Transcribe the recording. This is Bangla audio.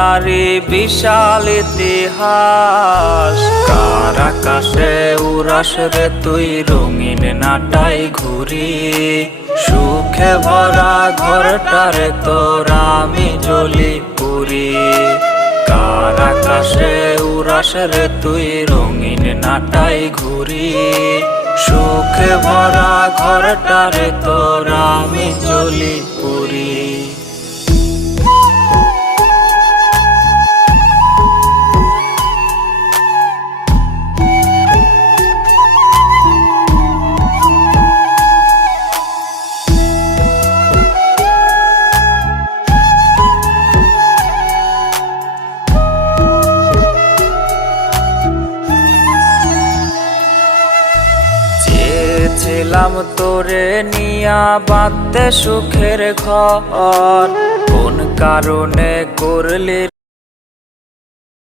নারী বিশাল ইতিহাস। কার আকাশে উড়াস রে তুই রঙিন নাটাই ঘুরি, সুখে ভরা ঘরটারে তোর আমি জ্বলি পুরি। কার আকাশে উড়াস রে তুই রঙিন নাটাই ঘুরি, সুখে ভরা ঘরটারে তোর আমি জ্বলি পুরি। চেয়েছিলাম তোরে নিয়া বাঁধতে সুখের ঘর, কোন কারণে করলি